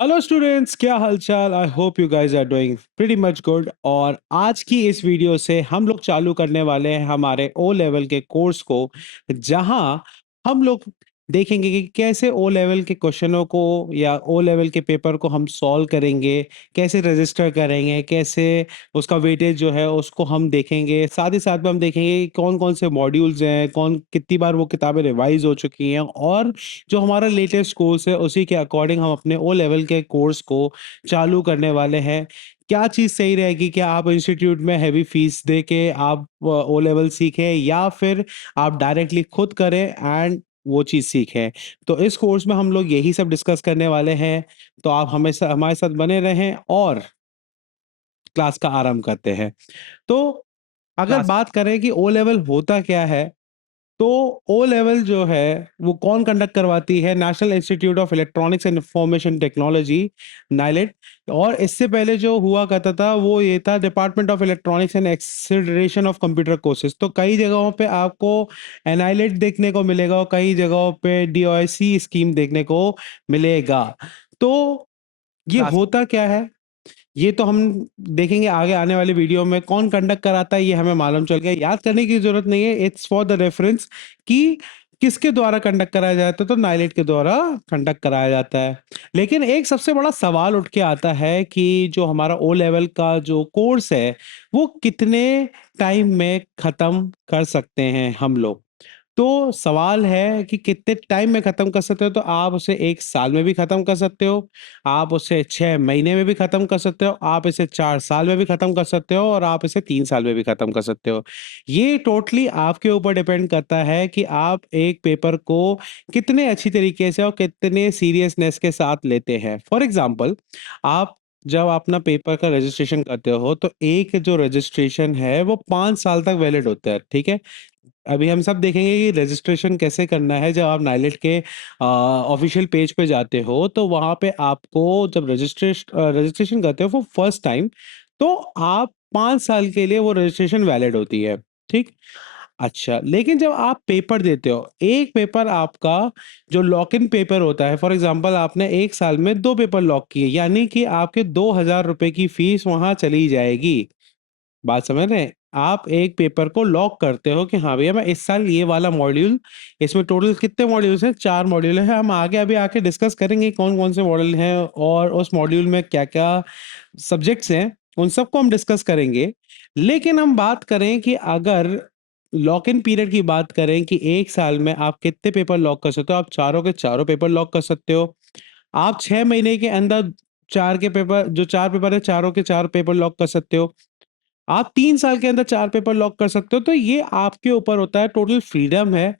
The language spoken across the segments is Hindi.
हेलो स्टूडेंट्स, क्या हालचाल। I hope you guys are doing pretty much good. और आज की इस वीडियो से हम लोग चालू करने वाले हैं हमारे ओ लेवल के कोर्स को, जहां हम लोग देखेंगे कि कैसे ओ लेवल के क्वेश्चनों को या ओ लेवल के पेपर को हम सॉल्व करेंगे, कैसे रजिस्टर करेंगे, कैसे उसका वेटेज जो है उसको हम देखेंगे। साथ ही साथ में हम देखेंगे कि कौन कौन से मॉड्यूल्स हैं, कौन कितनी बार वो किताबें रिवाइज हो चुकी हैं, और जो हमारा लेटेस्ट कोर्स है उसी के अकॉर्डिंग हम अपने ओ लेवल के कोर्स को चालू करने वाले हैं। क्या चीज़ सही रहेगी, क्या आप इंस्टीट्यूट में हैवी फीस दे के आप ओ लेवल सीखें, या फिर आप डायरेक्टली खुद करें एंड वो चीज़ सीखें। तो इस कोर्स में हम लोग यही सब डिस्कस करने वाले हैं। तो आप हमेशा हमारे साथ बने रहें और क्लास का आरंभ करते हैं। तो अगर क्लास बात करें कि ओ लेवल होता क्या है, तो ओ लेवल जो है वो कौन कंडक्ट करवाती है? National institute of electronics and information technology, NIELIT. और इससे पहले जो हुआ करता था वो ये था department of electronics and acceleration of computer courses. तो कई जगहों पे आपको एनाइलेट देखने को मिलेगा और कई जगहों पे डीओआईसी स्कीम देखने को मिलेगा। तो ये क्लास होता क्या है, ये तो हम देखेंगे आगे आने वाले वीडियो में। कौन कंडक्ट कराता है ये हमें मालूम चल गया, याद करने की जरूरत नहीं है। इट्स फॉर द रेफरेंस कि किसके द्वारा कंडक्ट कराया जाता है, तो नाइलेट के द्वारा कंडक्ट कराया जाता है। लेकिन एक सबसे बड़ा सवाल उठ के आता है कि जो हमारा ओ लेवल का जो कोर्स है वो कितने टाइम में खत्म कर सकते हैं हम लोग। तो सवाल है कि कितने टाइम में खत्म कर सकते हो। तो आप उसे 1 साल में भी खत्म कर सकते हो, आप उसे 6 महीने में भी खत्म कर सकते हो, आप इसे 4 साल में भी खत्म कर सकते हो, और आप इसे 3 साल में भी खत्म कर सकते हो। ये टोटली आपके ऊपर डिपेंड करता है कि आप एक पेपर को कितने अच्छी तरीके से और कितने सीरियसनेस के साथ लेते हैं। फॉर एग्जाम्पल, आप जब अपना पेपर का रजिस्ट्रेशन करते हो तो एक जो रजिस्ट्रेशन है वो 5 साल तक वैलिड होता है, ठीक है? अभी हम सब देखेंगे कि रजिस्ट्रेशन कैसे करना है। जब आप नाइलेट के ऑफिशियल पेज पे जाते हो तो वहाँ पे आपको जब रजिस्ट्रेशन करते हो वो फर्स्ट टाइम, तो आप 5 साल के लिए वो रजिस्ट्रेशन वैलिड होती है, ठीक? अच्छा, लेकिन जब आप पेपर देते हो, एक पेपर आपका जो लॉक इन पेपर होता है, फॉर एग्ज़ाम्पल आपने 1 साल में 2 पेपर लॉक किए, यानी कि आपके ₹2000 की फीस वहाँ चली जाएगी। बात समझ रहे हैं? आप एक पेपर को लॉक करते हो कि हाँ भैया, मैं इस साल ये वाला मॉड्यूल, इसमें टोटल कितने मॉड्यूल्स हैं? 4 मॉड्यूल हैं। हम आगे अभी आके डिस्कस करेंगे कौन-कौन से मॉड्यूल हैं और उस मॉड्यूल में क्या-क्या सब्जेक्ट्स हैं, उन सबको हम डिस्कस करेंगे। लेकिन हम बात करें कि अगर लॉक इन पीरियड की बात करें कि 1 साल में आप कितने पेपर लॉक कर सकते हो? आप चारों के चारों पेपर लॉक कर सकते हो। आप 6 महीने के अंदर 4 के पेपर, जो 4 पेपर है, चारों के 4 पेपर लॉक कर सकते हो। आप 3 साल के अंदर 4 पेपर लॉक कर सकते हो। तो ये आपके ऊपर होता है, टोटल फ्रीडम है।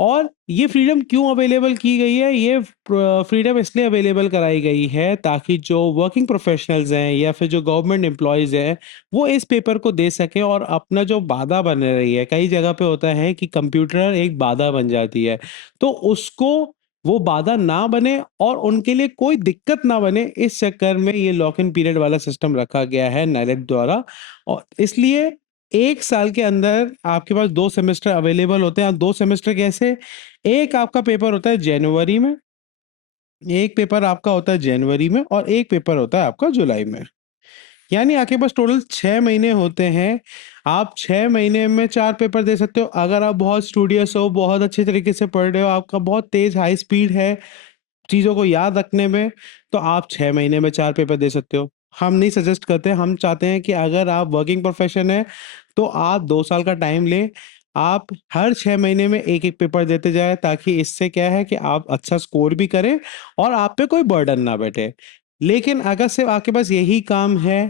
और ये फ्रीडम क्यों अवेलेबल की गई है? ये फ्रीडम इसलिए अवेलेबल कराई गई है ताकि जो वर्किंग प्रोफेशनल्स हैं या फिर जो गवर्नमेंट एम्प्लॉइज़ हैं, वो इस पेपर को दे सकें और अपना जो बाधा बन रही है, कई जगह पे होता है कि कंप्यूटर एक बाधा बन जाती है, तो उसको वो बाधा ना बने और उनके लिए कोई दिक्कत ना बने, इस चक्कर में ये लॉक इन पीरियड वाला सिस्टम रखा गया है नाइलेट द्वारा। और इसलिए 1 साल के अंदर आपके पास 2 सेमेस्टर अवेलेबल होते हैं। 2 सेमेस्टर कैसे? एक आपका पेपर होता है जनवरी में, एक पेपर आपका होता है जनवरी में, और एक पेपर होता है आपका जुलाई में। यानी आपके पास टोटल 6 महीने होते हैं। आप 6 महीने में 4 पेपर दे सकते हो। अगर आप बहुत स्टूडियस हो, बहुत अच्छे तरीके से पढ़ रहे हो, आपका बहुत तेज़ हाई स्पीड है चीज़ों को याद रखने में, तो आप 6 महीने में 4 पेपर दे सकते हो। हम नहीं सजेस्ट करते, हम चाहते हैं कि अगर आप वर्किंग प्रोफ़ेशन है, तो आप 2 साल का टाइम लें। आप हर 6 महीने में 1-1 पेपर देते जाएँ, ताकि इससे क्या है कि आप अच्छा स्कोर भी करें और आप पे कोई बर्डन ना बैठे। लेकिन अगर सिर्फ़ आपके पास यही काम है,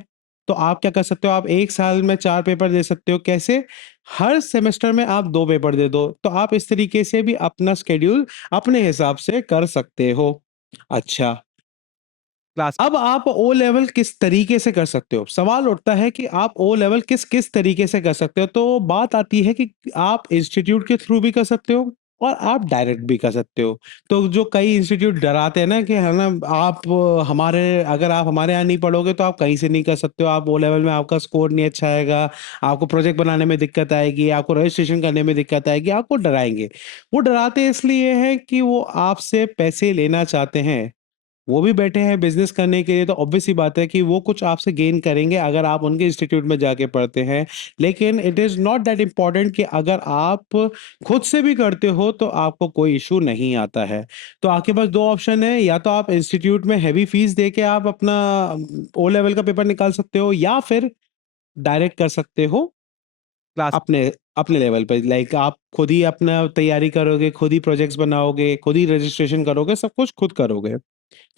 तो आप क्या कर सकते हो, आप 1 साल में 4 पेपर दे सकते हो। कैसे? हर सेमेस्टर में आप 2 पेपर दे दो, तो आप इस तरीके से भी अपना शेड्यूल अपने हिसाब से कर सकते हो। अच्छा, क्लास अब आप ओ लेवल किस तरीके से कर सकते हो? सवाल उठता है कि आप ओ लेवल किस-किस तरीके से कर सकते हो? तो बात आती है कि आप इंस्टीट्यूट के थ्रू भी कर सकते हो और आप डायरेक्ट भी कर सकते हो। तो जो कई इंस्टीट्यूट डराते हैं ना कि है ना, आप हमारे अगर आप हमारे यहाँ नहीं पढ़ोगे तो आप कहीं से नहीं कर सकते हो। आप ओ लेवल में आपका स्कोर नहीं अच्छा आएगा, आपको प्रोजेक्ट बनाने में दिक्कत आएगी, आपको रजिस्ट्रेशन करने में दिक्कत आएगी, आपको डराएँगे। वो डराते इसलिए हैं कि वो आपसे पैसे लेना चाहते हैं। वो भी बैठे हैं बिज़नेस करने के लिए, तो ऑब्वियस सी बात है कि वो कुछ आपसे गेन करेंगे अगर आप उनके इंस्टीट्यूट में जाके पढ़ते हैं। लेकिन it is not that important कि अगर आप खुद से भी करते हो तो आपको कोई इश्यू नहीं आता है। तो आपके पास 2 ऑप्शन है, या तो आप इंस्टीट्यूट में हेवी फीस दे के आप अपना ओ लेवल का पेपर निकाल सकते हो, या फिर डायरेक्ट कर सकते हो क्लास अपने अपने लेवल पे। लाइक आप खुद ही अपना तैयारी करोगे, खुद ही प्रोजेक्ट्स बनाओगे, खुद ही रजिस्ट्रेशन करोगे, सब कुछ खुद करोगे।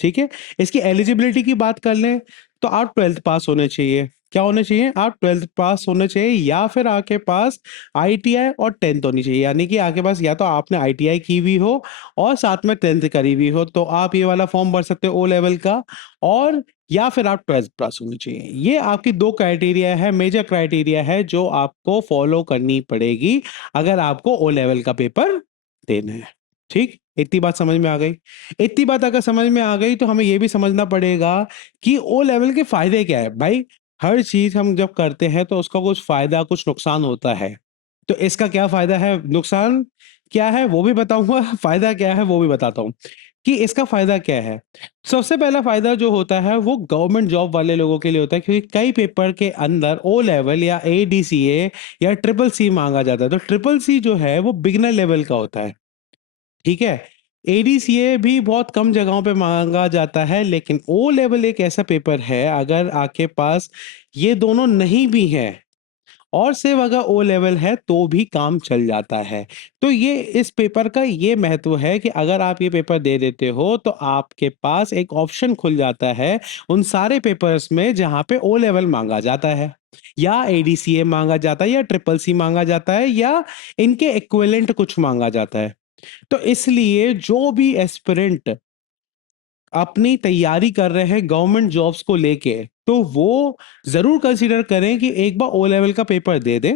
ठीक है? इसकी एलिजिबिलिटी की बात कर लें, तो आप 12th पास होने चाहिए। क्या होने चाहिए? आप 12th पास होने चाहिए, या फिर आपके पास आईटीआई और 10th होनी चाहिए। यानी कि आपके पास या तो आपने आईटीआई की हुई हो और साथ में 10th करी हुई हो, तो आप ये वाला फॉर्म भर सकते हो ओ लेवल का, और या फिर आप 12th पास होनी चाहिए। ये आपकी 2 क्राइटेरिया है, मेजर क्राइटेरिया है जो आपको फॉलो करनी पड़ेगी अगर आपको ओ लेवल का पेपर देना है। ठीक? इतनी बात समझ में आ गई? इतनी बात अगर समझ में आ गई तो हमें ये भी समझना पड़ेगा कि ओ लेवल के फ़ायदे क्या है? भाई, हर चीज़ हम जब करते हैं तो उसका कुछ फ़ायदा, कुछ नुकसान होता है। तो इसका क्या फ़ायदा है, नुकसान क्या है वो भी बताऊँगा, फ़ायदा क्या है वो भी बताता हूँ, कि इसका फ़ायदा क्या है। सबसे पहला फ़ायदा जो होता है वो गवर्नमेंट जॉब वाले लोगों के लिए होता है, क्योंकि कई पेपर के अंदर ओ लेवल या एडीसीए या ट्रिपल सी माँगा जाता है। तो ट्रिपल सी जो है वो बिगिनर लेवल का होता है। ठीक है? एडीसीए भी बहुत कम जगहों पे माँगा जाता है, लेकिन ओ लेवल एक ऐसा पेपर है, अगर आपके पास ये दोनों नहीं भी हैं और सिर्फ़ अगर ओ लेवल है तो भी काम चल जाता है। तो ये इस पेपर का ये महत्व है कि अगर आप ये पेपर दे देते हो तो आपके पास एक ऑप्शन खुल जाता है उन सारे पेपर्स में जहाँ पे ओ लेवल माँगा जाता है, या एडीसीए माँगा जाता है, या ट्रिपल सी माँगा जाता है, या इनके इक्विवेलेंट कुछ माँगा जाता है। तो इसलिए जो भी एस्पिरेंट अपनी तैयारी कर रहे हैं गवर्नमेंट जॉब्स को लेके, तो वो ज़रूर कंसीडर करें कि एक बार ओ लेवल का पेपर दे दें।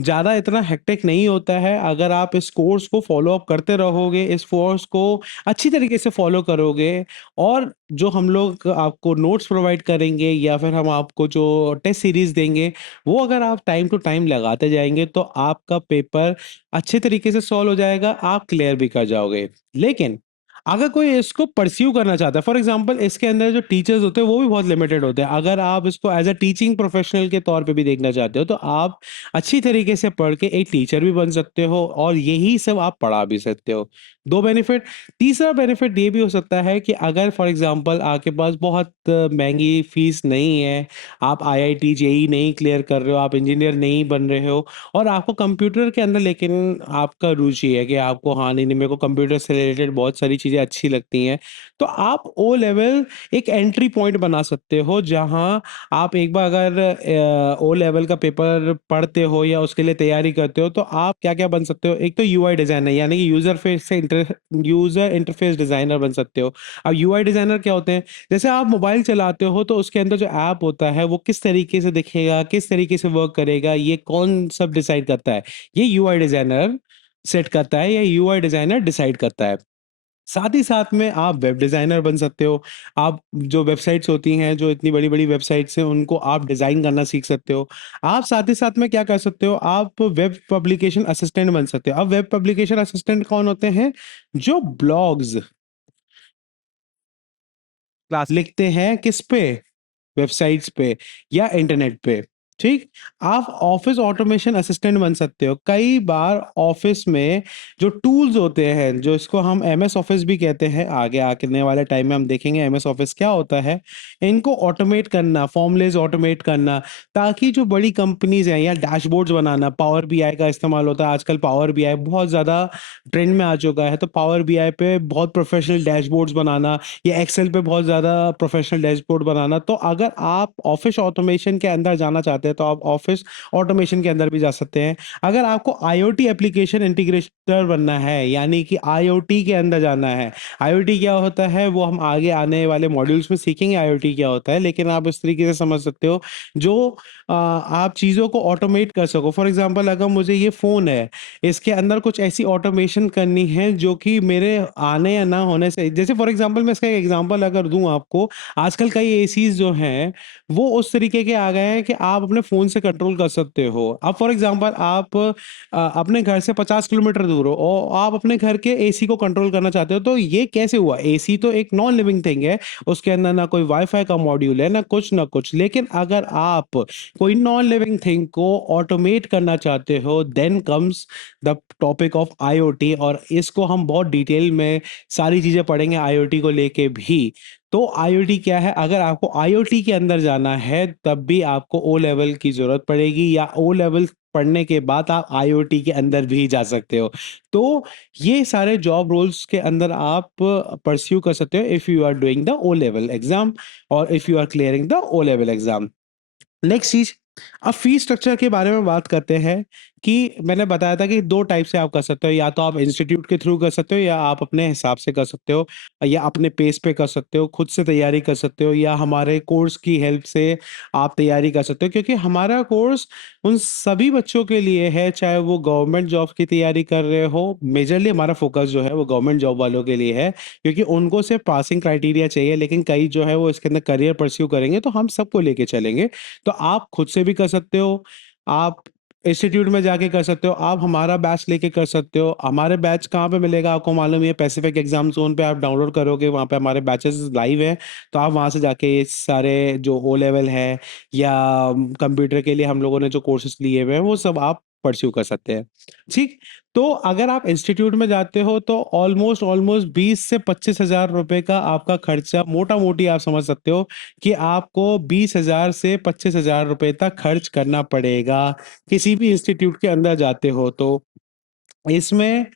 ज़्यादा इतना हेक्टिक नहीं होता है, अगर आप इस कोर्स को फ़ॉलो अप करते रहोगे, इस कोर्स को अच्छी तरीके से फ़ॉलो करोगे, और जो हम लोग आपको नोट्स प्रोवाइड करेंगे या फिर हम आपको जो टेस्ट सीरीज़ देंगे, वो अगर आप टाइम टू टाइम लगाते जाएँगे, तो आपका पेपर अच्छे तरीके से सॉल्व हो जाएगा, आप क्लियर भी कर जाओगे। लेकिन अगर कोई इसको परस्यू करना चाहता है, फॉर एग्ज़ाम्पल इसके अंदर जो टीचर्स होते हैं वो भी बहुत लिमिटेड होते हैं। अगर आप इसको एज़ अ टीचिंग प्रोफ़ेशनल के तौर पे भी देखना चाहते हो, तो आप अच्छी तरीके से पढ़ के एक टीचर भी बन सकते हो और यही सब आप पढ़ा भी सकते हो। 2 बेनिफिट। तीसरा बेनिफिट ये भी हो सकता है कि अगर फॉर एग्ज़ाम्पल आपके पास बहुत महँगी फ़ीस नहीं है, आप आईआईटी, जेईई नहीं क्लियर कर रहे हो, आप इंजीनियर नहीं बन रहे हो, और आपको कंप्यूटर के अंदर लेकिन आपका रुचि है कि आपको हाँ, नहीं, नहीं, मेरे को कंप्यूटर से रिलेटेड बहुत सारी चीज़ें अच्छी लगती हैं। तो आप ओ लेवल एक एंट्री पॉइंट बना सकते हो, जहाँ आप एक बार अगर ओ लेवल का पेपर पढ़ते हो या उसके लिए तैयारी करते हो, तो आप क्या-क्या बन सकते हो? एक तो यूआई डिज़ाइनर, यानी कि यूज़र इंटरफेस डिज़ाइनर बन सकते हो। अब यूआई डिज़ाइनर क्या होते हैं? जैसे आप मोबाइल चलाते हो तो उसके अंदर जो ऐप होता है वो किस तरीके से दिखेगा, किस तरीके से वर्क करेगा, ये कौन सब डिसाइड करता है? ये यूआई डिज़ाइनर सेट करता है, या यूआई डिज़ाइनर डिसाइड करता है। साथ ही साथ में आप वेब डिज़ाइनर बन सकते हो। आप जो वेबसाइट्स होती हैं, जो इतनी बड़ी-बड़ी वेबसाइट्स हैं, उनको आप डिज़ाइन करना सीख सकते हो। आप साथ ही साथ में क्या कर सकते हो, आप वेब पब्लिकेशन असिस्टेंट बन सकते हो। अब वेब पब्लिकेशन असिस्टेंट कौन होते हैं? जो ब्लॉग्स क्लास लिखते हैं किस पे? वेबसाइट्स पे या इंटरनेट पे, ठीक? आप ऑफ़िस ऑटोमेशन असिस्टेंट बन सकते हो। कई बार ऑफ़िस में जो टूल्स होते हैं, जो इसको हम एमएस ऑफ़िस भी कहते हैं, आगे आने वाले टाइम में हम देखेंगे एमएस ऑफ़िस क्या होता है। इनको ऑटोमेट करना, फ़ॉर्मूलेज़ ऑटोमेट करना, ताकि जो बड़ी कंपनीज़ हैं, या डैशबोर्ड्स बनाना, पावर बीआई का इस्तेमाल होता है। आजकल पावर बीआई बहुत ज़्यादा ट्रेंड में आ चुका है, तो पावर बीआई पे बहुत प्रोफ़ेशनल डैशबोर्ड्स बनाना, या एक्सेल पे बहुत ज़्यादा प्रोफेशनल डैशबोर्ड बनाना। तो अगर आप ऑफ़िस ऑटोमेशन के अंदर जाना चाहते हैं, तो आप ऑफ़िस ऑटोमेशन के अंदर भी जा सकते हैं। अगर आपको आईओटी एप्लीकेशन इंटीग्रेटर बनना है, यानी कि आईओटी के अंदर जाना है। आईओटी क्या होता है, वो हम आगे आने वाले मॉड्यूल्स में सीखेंगे आईओटी क्या होता है, लेकिन आप इस तरीके से समझ सकते हो, जो आप चीज़ों को ऑटोमेट कर सको। फॉर एग्ज़ाम्पल अगर मुझे ये फ़ोन है, इसके अंदर कुछ ऐसी ऑटोमेशन करनी है जो कि मेरे आने या ना होने से, जैसे फॉर एग्जांपल मैं इसका एक एग्जांपल अगर दूं आपको, आजकल कई एसीज जो हैं वो उस तरीके के आ गए हैं कि आप अपने फ़ोन से कंट्रोल कर सकते हो। अब फॉर एग्ज़ाम्पल आप अपने घर से 50 किलोमीटर दूर हो और आप अपने घर के एसी को कंट्रोल करना चाहते हो, तो ये कैसे हुआ? एसी तो एक नॉन लिविंग थिंग है, उसके अंदर ना कोई वाई-फाई का मॉड्यूल है, ना कुछ। लेकिन अगर आप कोई नॉन लिविंग थिंग को ऑटोमेट करना चाहते हो, then comes the topic of IoT, और इसको हम बहुत डिटेल में सारी चीज़ें पढ़ेंगे आईओटी को लेके भी। तो आईओटी क्या है? अगर आपको आईओटी के अंदर जाना है, तब भी आपको ओ लेवल की ज़रूरत पड़ेगी, या ओ लेवल पढ़ने के बाद आप आईओटी के अंदर भी जा सकते हो। तो ये सारे जॉब रोल्स के अंदर आप परस्यू कर सकते हो if you are doing the O level exam और if you are clearing the O level exam. Next चीज़, अब फ़ीस स्ट्रक्चर के बारे में बात करते हैं कि मैंने बताया था कि 2 टाइप से आप कर सकते हो, या तो आप इंस्टीट्यूट के थ्रू कर सकते हो, या आप अपने हिसाब से कर सकते हो, या अपने पेस पे कर सकते हो, खुद से तैयारी कर सकते हो, या हमारे कोर्स की हेल्प से आप तैयारी कर सकते हो। क्योंकि हमारा कोर्स उन सभी बच्चों के लिए है, चाहे वो गवर्नमेंट जॉब की तैयारी कर रहे हो, मेजरली हमारा फ़ोकस जो है वो गवर्नमेंट जॉब वालों के लिए है, क्योंकि उनको सिर्फ़ पासिंग क्राइटेरिया चाहिए, लेकिन कई जो है वो इसके अंदर करियर परस्यू करेंगे, तो हम सबको लेके चलेंगे। तो आप खुद से भी कर सकते हो, आप इंस्टीट्यूट में जाके कर सकते हो, आप हमारा बैच लेके कर सकते हो। हमारे बैच कहाँ पे मिलेगा आपको मालूम ही है, पैसिफिक एग्ज़ाम ज़ोन पे आप डाउनलोड करोगे, वहाँ पे हमारे बैचेज़ लाइव हैं, तो आप वहाँ से जाके ये सारे जो ओ लेवल है या कंप्यूटर के लिए हम लोगों ने जो कोर्सेज़ लिए हुए हैं, वो सब आप परस्यू कर सकते हैं। ठीक? तो अगर आप इंस्टीट्यूट में जाते हो तो ऑलमोस्ट 20 से 25,000 रुपए का आपका खर्चा मोटा-मोटी आप समझ सकते हो कि आपको 20,000 से 25,000 रुपए तक खर्च करना पड़ेगा, किसी भी इंस्टीट्यूट के अंदर जाते हो तो। इसमें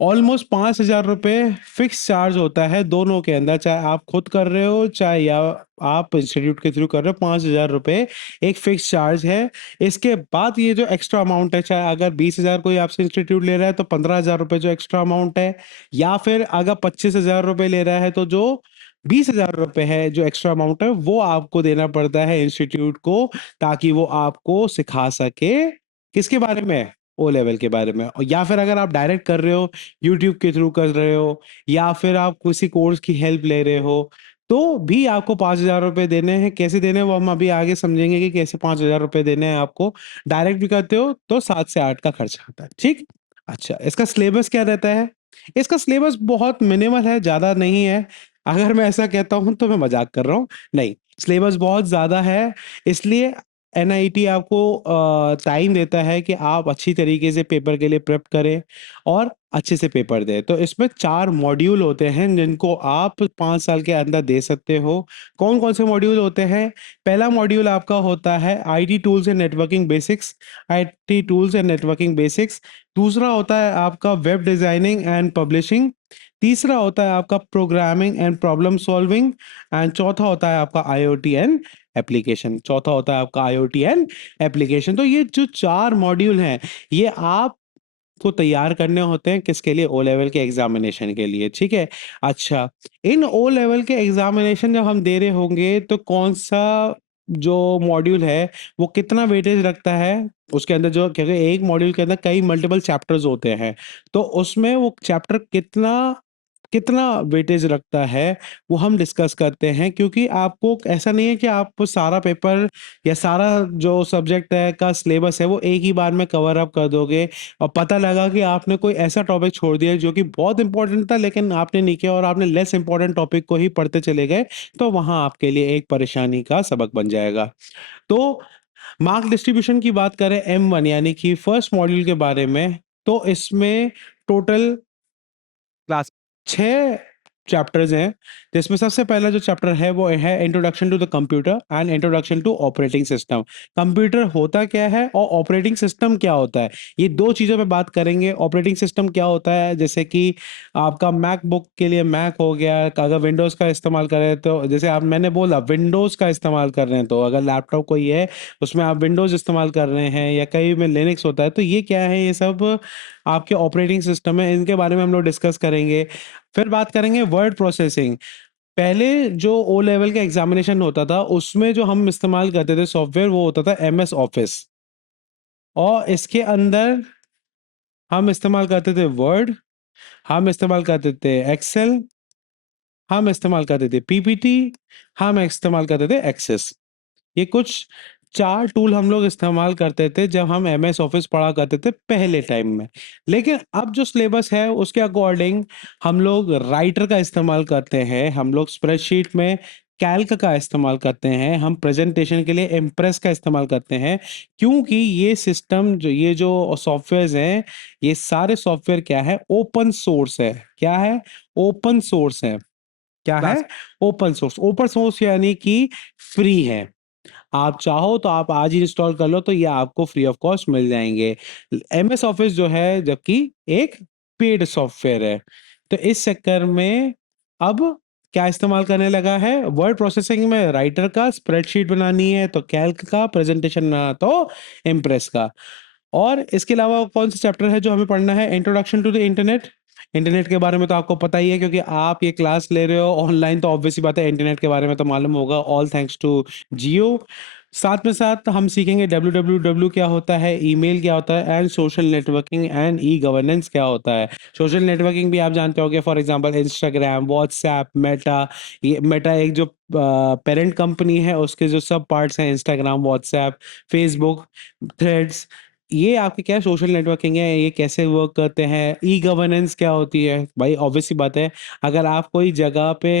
ऑलमोस्ट 5,000 रुपए फिक्स चार्ज होता है दोनों के अंदर, चाहे आप खुद कर रहे हो, चाहे या आप इंस्टीट्यूट के थ्रू कर रहे हो, 5,000 रुपए एक फिक्स चार्ज है। इसके बाद ये जो एक्स्ट्रा अमाउंट है, चाहे अगर 20,000 कोई आपसे इंस्टीट्यूट ले रहा है, तो 15,000 रुपए जो एक्स्ट्रा अमाउंट है, या फिर अगर 25,000 रुपए ले रहा है, तो जो 20,000 रुपए है, जो एक्स्ट्रा अमाउंट है, वो आपको देना पड़ता है इंस्टीट्यूट को, ताकि वो आपको सिखा सके, किसके बारे में? ओ लेवल के बारे में। और या फिर अगर आप डायरेक्ट कर रहे हो, यूट्यूब के थ्रू कर रहे हो, या फिर आप किसी कोर्स की हेल्प ले रहे हो, तो भी आपको 5,000 रुपए देने हैं। कैसे देने हैं वो हम अभी आगे समझेंगे कि कैसे 5,000 रुपए देने हैं आपको। डायरेक्ट भी करते हो तो 7 से 8 का खर्चा आता है, ठीक? अच्छा, इसका सिलेबस क्या रहता है? इसका सिलेबस बहुत मिनिमल है, ज़्यादा नहीं है। अगर मैं ऐसा कहता हूँ तो मैं मज़ाक कर रहा हूँ, नहीं, सिलेबस बहुत ज़्यादा है, इसलिए एनआईटी आपको टाइम देता है कि आप अच्छी तरीके से पेपर के लिए प्रेप करें और अच्छे से पेपर दें। तो इसमें 4 मॉड्यूल होते हैं जिनको आप 5 साल के अंदर दे सकते हो। कौन-कौन से मॉड्यूल होते हैं? पहला मॉड्यूल आपका होता है IT tools and networking basics, IT tools and networking basics. दूसरा होता है आपका वेब डिज़ाइनिंग एंड पब्लिशिंग। तीसरा होता है आपका programming and problem solving, and चौथा होता है आपका आईओटी एंड एप्लीकेशन। चौथा होता है आपका आईओटी एंड एप्लीकेशन। तो ये जो 4 मॉड्यूल हैं, ये आपको तैयार करने होते हैं किसके लिए? ओ लेवल के एग्ज़ामिनेशन के लिए, ठीक है? अच्छा, इन ओ लेवल के एग्ज़ामिनेशन जब हम दे रहे होंगे, तो कौन-सा जो मॉड्यूल है, वो कितना वेटेज रखता है? उसके अंदर जो, क्योंकि एक मॉड्यूल के अंदर कई मल्टिपल चैप्टर्स होते हैं, तो उसमें वो चैप्टर कितना कितना वेटेज रखता है, वो हम डिस्कस करते हैं। क्योंकि आपको ऐसा नहीं है कि आप सारा पेपर या सारा जो सब्जेक्ट है का सिलेबस है, वो एक ही बार में कवर अप कर दोगे और पता लगा कि आपने कोई ऐसा टॉपिक छोड़ दिया जो कि बहुत इम्पोर्टेंट था, लेकिन आपने नहीं किया और आपने लेस इम्पोर्टेंट टॉपिक को ही पढ़ते चले गए, तो वहाँ आपके लिए एक परेशानी का सबक बन जाएगा। तो मार्क डिस्ट्रीब्यूशन की बात करें M1 यानी कि फर्स्ट मॉड्यूल के बारे में, तो इसमें टोटल क्लास 6 चैप्टर्स हैं, जिसमें सबसे पहला जो चैप्टर है वो है introduction to the computer and introduction to operating system. Computer होता क्या है और ऑपरेटिंग सिस्टम क्या होता है, ये 2 चीज़ों पे बात करेंगे। ऑपरेटिंग सिस्टम क्या होता है, जैसे कि आपका मैकबुक के लिए मैक हो गया, अगर विंडोज़ का इस्तेमाल कर रहे हैं तो जैसे आप, मैंने बोला विंडोज़ का इस्तेमाल कर रहे हैं, तो अगर लैपटॉप कोई है उसमें आप विंडोज़ इस्तेमाल कर रहे हैं, या कई में लिनक्स होता है, तो ये क्या है, ये सब आपके ऑपरेटिंग सिस्टम है, इनके बारे में हम लोग डिस्कस करेंगे। फिर बात करेंगे वर्ड प्रोसेसिंग। पहले जो ओ लेवल का एग्ज़ामिनेशन होता था, उसमें जो हम इस्तेमाल करते थे सॉफ्टवेयर, वो होता था एमएस ऑफिस, और इसके अंदर हम इस्तेमाल करते थे वर्ड, हम इस्तेमाल करते थे एक्सेल, हम इस्तेमाल करते थे पीपीटी, हम इस्तेमाल करते थे एक्सेस। ये कुछ 4 टूल हम लोग इस्तेमाल करते थे जब हम एमएस ऑफिस पढ़ा करते थे पहले टाइम में। लेकिन अब जो सिलेबस है उसके अकॉर्डिंग हम लोग राइटर का इस्तेमाल करते हैं, हम लोग स्प्रेडशीट में कैल्क का इस्तेमाल करते हैं, हम प्रेजेंटेशन के लिए इम्प्रेस का इस्तेमाल करते हैं, क्योंकि ये सिस्टम जो ये जो सॉफ्टवेयर्स हैं, ये सारे सॉफ्टवेयर क्या है, ओपन सोर्स है। क्या है? ओपन सोर्स है। क्या है? Class open source. Open source यानी कि फ्री है। आप चाहो तो आप आज ही इंस्टॉल कर लो, तो ये आपको फ्री ऑफ कॉस्ट मिल जाएंगे। एमएस ऑफिस जो है जबकि एक पेड सॉफ्टवेयर है, तो इस चक्कर में अब क्या इस्तेमाल करने लगा है, वर्ड प्रोसेसिंग में राइटर का, स्प्रेडशीट बनानी है तो कैल्क का, प्रेजेंटेशन बनाना तो इम्प्रेस का। और इसके अलावा कौन सा चैप्टर है जो हमें पढ़ना है, introduction to the internet. Internet के बारे में तो आपको पता ही है, क्योंकि आप ये क्लास ले रहे हो ऑनलाइन, तो ऑब्वियस सी बात है इंटरनेट के बारे में तो मालूम होगा, ऑल थैंक्स टू जियो। साथ में साथ हम सीखेंगे डब्ल्यू क्या होता है, ईमेल क्या होता है, and social networking and e governance क्या होता है। सोशल नेटवर्किंग भी आप जानते होंगे, for example Instagram, WhatsApp, Meta. ये मेटा एक जो पेरेंट कंपनी है, उसके जो सब पार्ट्स हैं, इंस्टाग्राम, व्हाट्सएप, फेसबुक, थ्रेड्स, ये आपके क्या सोशल नेटवर्किंग है, ये कैसे वर्क करते हैं। ई गवर्नेंस क्या होती है भाई, ऑब्वियस सी बात है, अगर आप कोई जगह पे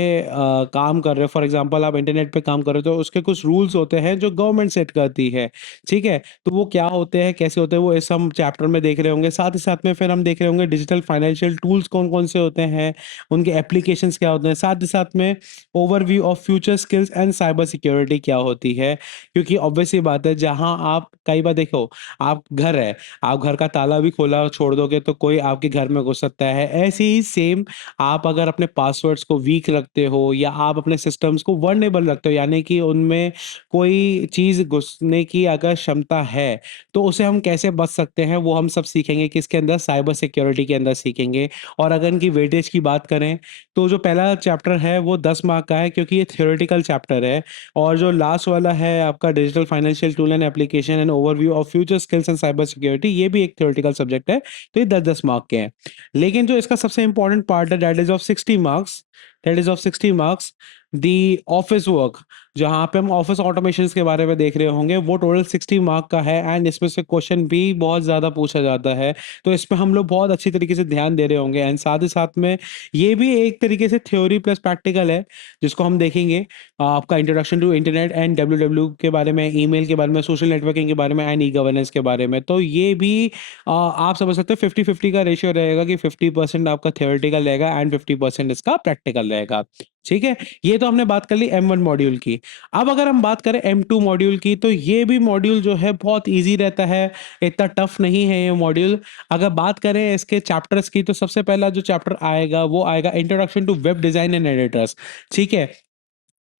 काम कर रहे हो, फॉर एग्जांपल आप इंटरनेट पे काम कर रहे हो, तो उसके कुछ रूल्स होते हैं जो गवर्नमेंट सेट करती है। ठीक है, तो वो क्या होते हैं, कैसे होते हैं, वो इस हम चैप्टर में देख रहे होंगे। साथ ही साथ में फिर हम देख रहे होंगे डिजिटल फाइनेंशियल टूल्स कौन कौन से होते हैं, उनके एप्लीकेशंस क्या होते हैं। साथ ही साथ में overview of future skills and cyber security क्या होती है, क्योंकि ऑब्वियस सी बात है, जहां आप कई बार देखो, आप घर है, आप घर का ताला भी खोला छोड़ दोगे तो कोई आपके घर में घुस सकता है। ऐसे ही सेम, आप अगर अपने पासवर्ड्स को वीक रखते हो या आप अपने सिस्टम्स को वर्नेबल रखते हो, यानी कि उनमें कोई चीज़ घुसने की अगर क्षमता है, तो उसे हम कैसे बच सकते हैं, वो हम सब सीखेंगे। किसके अंदर? साइबर सिक्योरिटी के अंदर सीखेंगे। और अगर इनकी वेटेज की बात करें, तो जो पहला चैप्टर है वो 10 मार्क का है, क्योंकि ये थ्योरेटिकल चैप्टर है। और जो लास्ट वाला है आपका digital financial tool and application and overview of future skills and cyber security, ये भी एक थ्योरेटिकल सब्जेक्ट है, तो ये 10-10 मार्क के हैं। लेकिन जो इसका सबसे इंपॉर्टेंट पार्ट है, that is of 60 marks, the office work, जहाँ पे हम ऑफिस ऑटोमेशंस के बारे में देख रहे होंगे, वो टोटल 60 मार्क का है। एंड इसमें से क्वेश्चन भी बहुत ज़्यादा पूछा जाता है, तो इसमें हम लोग बहुत अच्छी तरीके से ध्यान दे रहे होंगे। एंड साथ ही साथ में ये भी एक तरीके से थ्योरी प्लस प्रैक्टिकल है, जिसको हम देखेंगे। आपका introduction to internet and W के बारे में, ईमेल के बारे में, सोशल नेटवर्किंग के बारे में, एंड ई गवर्नेंस के बारे में। तो ये भी आप समझ सकते हो 50-50 का रेशियो रहेगा, कि 50% आपका थियोरेटिकल रहेगा एंड 50% इसका प्रैक्टिकल रहेगा। ठीक है, ये तो हमने बात कर ली M1 मॉड्यूल की। अब अगर हम बात करें M2 मॉड्यूल की, तो ये भी मॉड्यूल जो है बहुत ईजी रहता है, इतना टफ नहीं है ये मॉड्यूल। अगर बात करें इसके चैप्टर्स की, तो सबसे पहला जो चैप्टर आएगा वो आएगा introduction to web design and editors. ठीक है,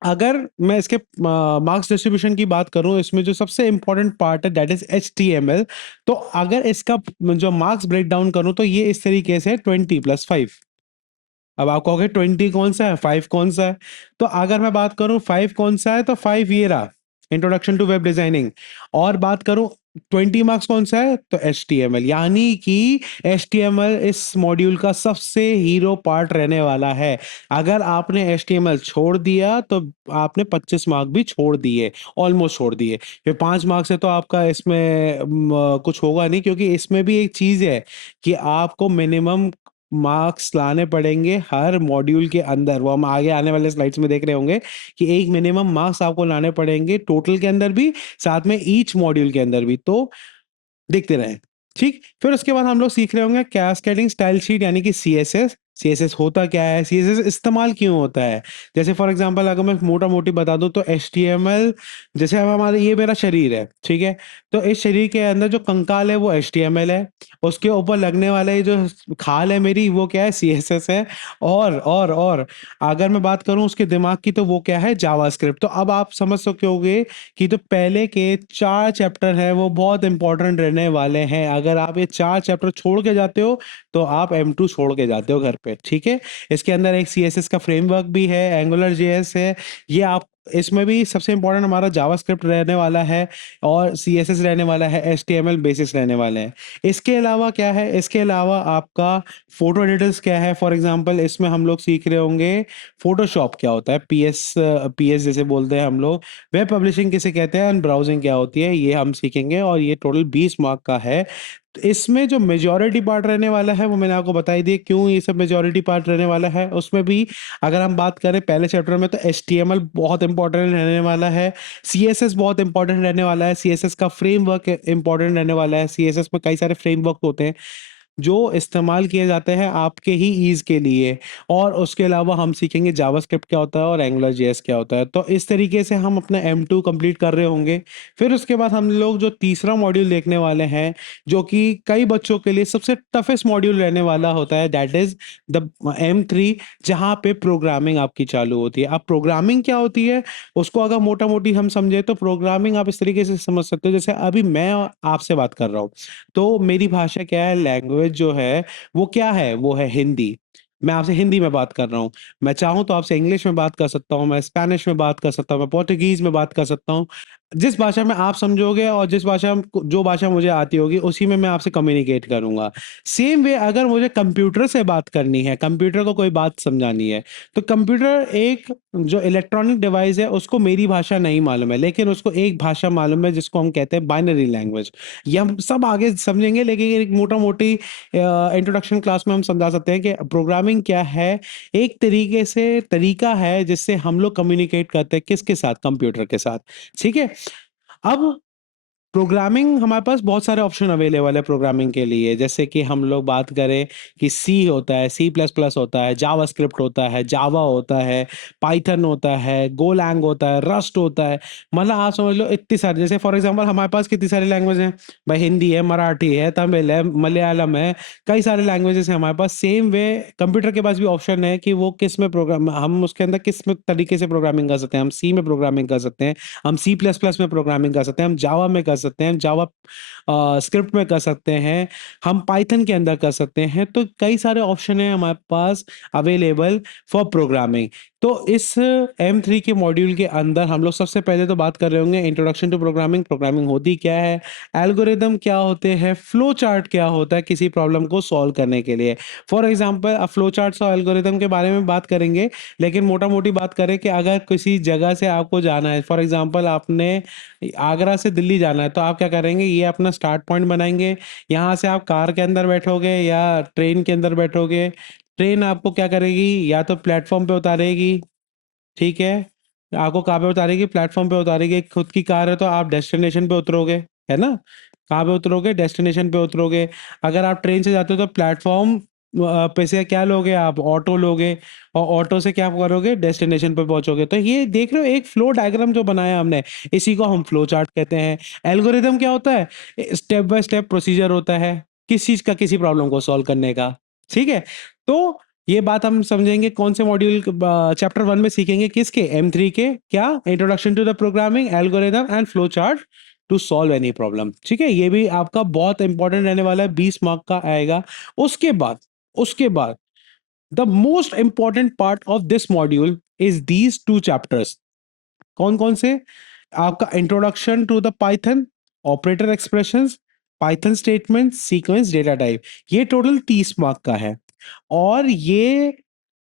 अगर मैं इसके मार्क्स डिस्ट्रीब्यूशन की बात करूं, इसमें जो सबसे इंपॉर्टेंट पार्ट है दैट इज HTML। तो अगर इसका जो मार्क्स ब्रेक डाउन करूं, तो ये इस तरीके से 20+5। अब आप कहोगे 20 कौन सा है, 5 कौन सा है? तो अगर मैं बात करूं 5 कौन सा है, तो 5 ये रहा, इंट्रोडक्शन टू वेब डिजाइनिंग। और बात करूं 20 मार्क्स कौन सा है, तो HTML, यानी कि HTML इस मॉड्यूल का सबसे हीरो पार्ट रहने वाला है। अगर आपने HTML छोड़ दिया तो आपने 25 मार्क भी छोड़ दिए, ऑलमोस्ट छोड़ दिए। फिर 5 मार्क्स है तो आपका इसमें कुछ होगा नहीं, क्योंकि इसमें भी एक चीज है कि आपको मिनिमम मार्क्स लाने पड़ेंगे हर मॉड्यूल के अंदर। वो हम आगे आने वाले स्लाइड्स में देख रहे होंगे कि एक मिनिमम मार्क्स आपको लाने पड़ेंगे टोटल के अंदर भी, साथ में ईच मॉड्यूल के अंदर भी। तो देखते रहें। ठीक, फिर उसके बाद हम लोग सीख रहे होंगे कैस्केडिंग स्टाइल शीट, यानी कि CSS। सीएसएस होता क्या है, सीएसएस इस्तेमाल क्यों होता है। जैसे फॉर एग्जांपल अगर मैं मोटा मोटी बता दूं, तो HTML, जैसे अब हमारा ये मेरा शरीर है, ठीक है, तो इस शरीर के अंदर जो कंकाल है वो HTML है, उसके ऊपर लगने वाला ये जो खाल है मेरी, वो क्या है, CSS है। और अगर मैं बात करूं उसके दिमाग की, तो वो क्या है, जावास्क्रिप्ट। तो अब आप समझ सकते होगे कि जो पहले के 4 चैप्टर हैं वो बहुत इंपॉर्टेंट रहने वाले हैं। अगर आप ये 4 चैप्टर छोड़ के जाते हो, तो आप M2 छोड़ के जाते हो घर पे। ठीक है, इसके अंदर एक CSS का फ्रेमवर्क भी है, एंगुलर JS है, ये आप इसमें भी सबसे इम्पोर्टेंट हमारा जावास्क्रिप्ट रहने वाला है और सीएसएस रहने वाला है, एचटीएमएल बेसिस रहने वाले हैं। इसके अलावा क्या है, इसके अलावा आपका फोटो एडिटर्स क्या है, फॉर एग्जांपल इसमें हम लोग सीख रहे होंगे फोटोशॉप क्या होता है, पीएस जैसे बोलते हैं हम लोग, वेब पब्लिशिंग किसे कहते हैं, एंड ब्राउजिंग क्या होती है, ये हम सीखेंगे और ये टोटल 20 मार्क का है। तो इसमें जो मेजॉरिटी पार्ट रहने वाला है वो मैंने आपको बता ही दिया क्यों ये सब मेजॉरिटी पार्ट रहने वाला है। उसमें भी अगर हम बात करें पहले चैप्टर में तो एचटीएमएल बहुत इंपॉर्टेंट रहने वाला है, सीएसएस बहुत इंपॉर्टेंट रहने वाला है, सीएसएस का फ्रेमवर्क इंपॉर्टेंट रहने वाला है। सीएसएस में कई सारे फ्रेमवर्क होते हैं जो इस्तेमाल किए जाते हैं आपके ही ईज के लिए, और उसके अलावा हम सीखेंगे जावास्क्रिप्ट क्या होता है और एंगुलर जेएस क्या होता है। तो इस तरीके से हम अपना M2 कंप्लीट कर रहे होंगे। फिर उसके बाद हम लोग जो तीसरा मॉड्यूल देखने वाले हैं, जो कि कई बच्चों के लिए सबसे टफेस्ट मॉड्यूल रहने वाला होता है, दैट इज द M3, जहाँ पे प्रोग्रामिंग आपकी चालू होती है। अब प्रोग्रामिंग क्या होती है उसको अगर मोटा मोटी हम समझे तो प्रोग्रामिंग आप इस तरीके से समझ सकते हो, जैसे अभी मैं आपसे बात कर रहा हूँ तो मेरी भाषा क्या है, लैंग्वेज जो है वो क्या है, वो है हिंदी। मैं आपसे हिंदी में बात कर रहा हूँ, मैं चाहूँ तो आपसे इंग्लिश में बात कर सकता हूँ, मैं स्पेनिश में बात कर सकता हूँ, मैं पोर्टुगीज में बात कर सकता हूँ। जिस भाषा में आप समझोगे और जिस भाषा जो भाषा मुझे आती होगी उसी में मैं आपसे कम्युनिकेट करूंगा। सेम वे अगर मुझे कंप्यूटर से बात करनी है, कंप्यूटर को कोई बात समझानी है, तो कंप्यूटर एक जो इलेक्ट्रॉनिक डिवाइस है उसको मेरी भाषा नहीं मालूम है, लेकिन उसको एक भाषा मालूम है जिसको हम कहते हैं बाइनरी लैंग्वेज। ये हम सब आगे समझेंगे, लेकिन एक मोटा मोटी इंट्रोडक्शन क्लास में हम समझा सकते हैं कि प्रोग्रामिंग क्या है। एक तरीके से तरीका है जिससे हम लोग कम्युनिकेट करते हैं किसके साथ, कंप्यूटर के साथ। ठीक है। अब प्रोग्रामिंग हमारे पास बहुत सारे ऑप्शन अवेलेबल है प्रोग्रामिंग के लिए, जैसे कि हम लोग बात करें कि सी होता है, सी प्लस प्लस होता है, जावास्क्रिप्ट होता है, जावा होता है, पाइथन होता है, गोलैंग होता है, रस्ट होता है। मतलब आप समझ लो इतनी सारी, जैसे फॉर एग्जांपल हमारे पास कितनी सारी लैंग्वेज हैं भाई, हिंदी है, मराठी है, तमिल है, मलयालम है, कई सारे लैंग्वेजेस हैं हमारे पास। सेम वे कंप्यूटर के पास भी ऑप्शन है कि वो किस में प्रोग्राम, हम उसके अंदर किस में तरीके से प्रोग्रामिंग कर सकते हैं। हम सी में प्रोग्रामिंग कर सकते हैं, हम सी प्लस प्लस में प्रोग्रामिंग कर सकते हैं, हम जावा में कर सकते हैं, जावा स्क्रिप्ट में कर सकते हैं, हम पाइथन के अंदर कर सकते हैं। तो कई सारे ऑप्शन हैं हमारे पास अवेलेबल फॉर प्रोग्रामिंग। तो इस M3 के मॉड्यूल के अंदर हम लोग सबसे पहले तो बात कर रहे होंगे इंट्रोडक्शन टू प्रोग्रामिंग, प्रोग्रामिंग होती क्या है, एल्गोरिदम क्या होते हैं, फ्लो चार्ट क्या होता है किसी प्रॉब्लम को सॉल्व करने के लिए। फॉर एग्जांपल फ्लो चार्ट्स और एल्गोरिदम के बारे में बात करेंगे, लेकिन मोटा मोटी बात करें कि अगर किसी जगह से आपको जाना है, फॉर एग्जांपल आपने आगरा से दिल्ली जाना है, तो आप क्या करेंगे, ये अपना स्टार्ट पॉइंट बनाएंगे। यहाँ से आप कार के अंदर बैठोगे या ट्रेन के अंदर बैठोगे, ट्रेन आपको क्या करेगी, या तो प्लेटफॉर्म पे उतारेगी, ठीक है, आपको कहाँ पे उतारेगी, प्लेटफॉर्म पे उतारेगी। खुद की कार है तो आप डेस्टिनेशन पे उतरोगे, है ना, कहाँ पे उतरोगे, डेस्टिनेशन पे उतरोगे। अगर आप ट्रेन से जाते हो तो प्लेटफॉर्म पे से क्या लोगे, आप ऑटो लोगे, और ऑटो से क्या करोगे, डेस्टिनेशन पे पहुंचोगे। तो ये देख रहे हो एक फ्लो डायग्राम जो बनाया हमने, इसी को हम फ्लो चार्ट कहते हैं। एल्गोरिदम क्या होता है, स्टेप बाय स्टेप प्रोसीजर होता है किस चीज का, किसी प्रॉब्लम को सॉल्व करने का। ठीक है। तो ये बात हम समझेंगे कौन से मॉड्यूल चैप्टर 1 में सीखेंगे, किसके, M3 के, क्या, introduction to the programming, algorithm and flow chart to solve any problem. ठीक है, ये भी आपका बहुत इंपॉर्टेंट रहने वाला है, 20 मार्क का आएगा। उसके बाद उसके बाद the most important part of this module is these two chapters. कौन कौन से, आपका introduction to the Python, operator expressions, Python statement, sequence, data type. ये टोटल 30 मार्क का है, और ये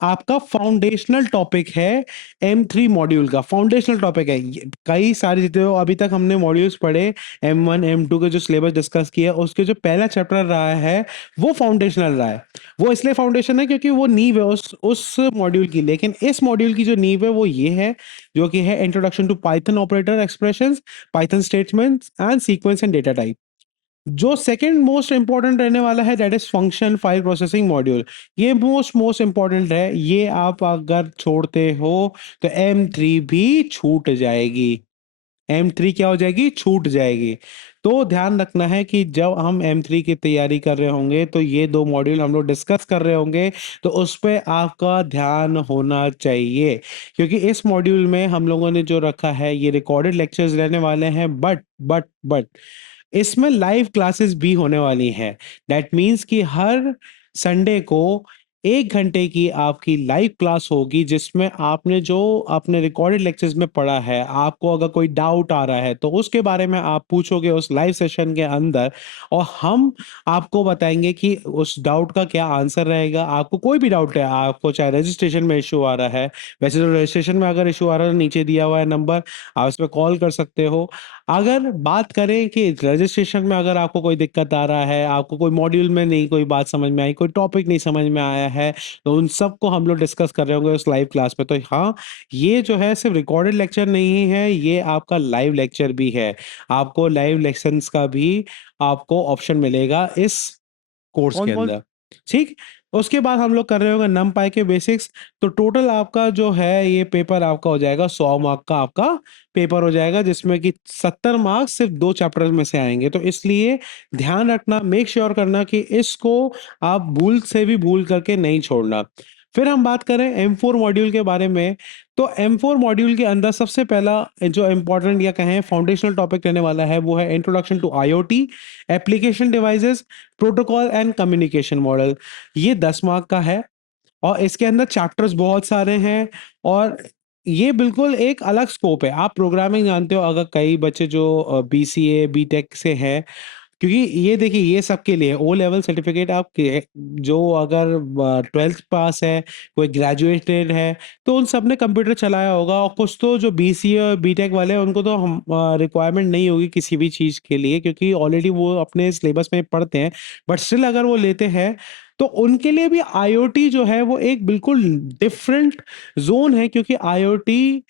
आपका फाउंडेशनल टॉपिक है। M3 मॉड्यूल का फाउंडेशनल टॉपिक है। कई सारे जितने अभी तक हमने मॉड्यूल्स पढ़े, M1 M2 के जो सिलेबस डिस्कस किया, उसके जो पहला चैप्टर रहा है वो फाउंडेशनल रहा है। वो इसलिए फाउंडेशन है क्योंकि वो नींव है उस मॉड्यूल की। लेकिन इस मॉड्यूल की जो नींव है वो ये है, जो कि है introduction to Python operator expressions, Python statements and sequence and data type. जो सेकंड मोस्ट इंपॉर्टेंट रहने वाला है that is function file processing module. ये मोस्ट इंपॉर्टेंट है, ये आप अगर छोड़ते हो तो M3 भी छूट जाएगी। M3 क्या हो जाएगी, छूट जाएगी। तो ध्यान रखना है कि जब हम M3 की तैयारी कर रहे होंगे तो ये दो मॉड्यूल हम लोग डिस्कस कर रहे होंगे, तो उस पे आपका ध्यान होना चाहिए, क्योंकि इस मॉड्यूल में हम लोगों ने जो रखा है ये रिकॉर्डेड लेक्चर्स रहने वाले हैं, बट इसमें लाइव क्लासेस भी होने वाली हैं। दैट मीन्स कि हर संडे को 1 घंटे की आपकी लाइव क्लास होगी जिसमें आपने जो अपने रिकॉर्डेड लेक्चर्स में पढ़ा है, आपको अगर कोई डाउट आ रहा है तो उसके बारे में आप पूछोगे उस लाइव सेशन के अंदर और हम आपको बताएँगे कि उस डाउट का क्या आंसर रहेगा। आपको कोई भी डाउट है, आपको चाहे रजिस्ट्रेशन में इश्यू आ रहा है, वैसे तो रजिस्ट्रेशन में अगर इश्यू आ रहा है तो नीचे दिया हुआ है नंबर, आप इस पे कॉल कर सकते हो। अगर बात करें कि रजिस्ट्रेशन में अगर आपको कोई दिक्कत आ रहा है, आपको कोई मॉड्यूल में नहीं कोई बात समझ में आई, कोई टॉपिक नहीं समझ में आया है, तो उन सबको हम लोग डिस्कस कर रहे होंगे उस लाइव क्लास में। तो हाँ, ये जो है सिर्फ़ रिकॉर्डेड लेक्चर नहीं है, ये आपका लाइव लेक्चर भी है। आपको लाइव लेसन्स का भी आपको ऑप्शन मिलेगा इस कोर्स के कौन-कौन अंदर, ठीक? उसके बाद हम लोग कर रहे होंगे नमपाई के बेसिक्स, तो टोटल आपका जो है ये पेपर आपका हो जाएगा 100 मार्क का आपका पेपर हो जाएगा जिसमें कि 70 मार्क्स सिर्फ़ 2 चैप्टर्स में से आएँगे। तो इसलिए ध्यान रखना, मेक श्योर करना कि इसको आप भूल से भी भूल करके नहीं छोड़ना। फिर हम बात करें M4 मॉड्यूल के बारे में, तो M4 मॉड्यूल के अंदर सबसे पहला जो इम्पोर्टेंट या कहें फाउंडेशनल टॉपिक रहने वाला है वो है introduction to IoT, application devices, protocol and communication model. ये 10 मार्क का है और इसके अंदर चैप्टर्स बहुत सारे हैं और ये बिल्कुल एक अलग स्कोप है। आप प्रोग्रामिंग जानते हो अगर कई बच्चे जो BCA, बीटेक से हैं क्योंकि ये देखिए ये सबके लिए ओ लेवल सर्टिफिकेट आप के जो अगर 12th पास है, कोई ग्रेजुएटेड है, तो उन सब ने कंप्यूटर चलाया होगा और कुछ तो जो बीसीए और बीटेक वाले हैं उनको तो हम रिक्वायरमेंट नहीं होगी किसी भी चीज़ के लिए क्योंकि ऑलरेडी वो अपने सिलेबस में पढ़ते हैं। बट स्टिल अगर वो लेते हैं, तो उनके लिए भी आईओटी जो है वो एक बिल्कुल डिफरेंट ज़ोन है क्योंकि आईओटी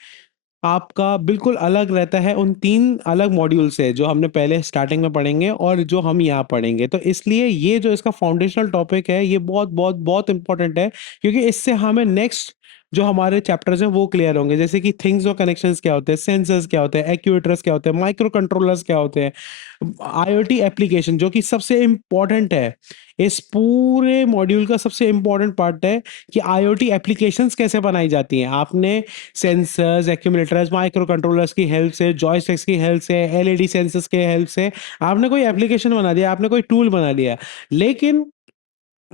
आपका बिल्कुल अलग रहता है उन 3 अलग मॉड्यूल से जो हमने पहले स्टार्टिंग में पढ़ेंगे और जो हम यहाँ पढ़ेंगे। तो इसलिए ये जो इसका फाउंडेशनल टॉपिक है ये बहुत इम्पोर्टेंट है क्योंकि इससे हमें नेक्स्ट जो हमारे चैप्टर्स हैं वो क्लियर होंगे। जैसे कि थिंग्स और कनेक्शंस क्या होते हैं, सेंसर्स क्या होते हैं, एक्चुएटर्स क्या होते हैं, माइक्रो कंट्रोलर्स क्या होते हैं, आईओटी एप्लीकेशन जो कि सबसे इम्पोर्टेंट है। इस पूरे मॉड्यूल का सबसे इम्पोर्टेंट पार्ट है कि आईओटी एप्लीकेशंस कैसे बनाई जाती हैं। आपने सेंसर्स, एक्यूमुलेटर्स, माइक्रो कंट्रोलर्स की हेल्प से, जॉयस्टिक्स की हेल्प से, एलईडी सेंसर्स के हेल्प से आपने कोई एप्लीकेशन बना दिया, आपने कोई टूल बना लिया। लेकिन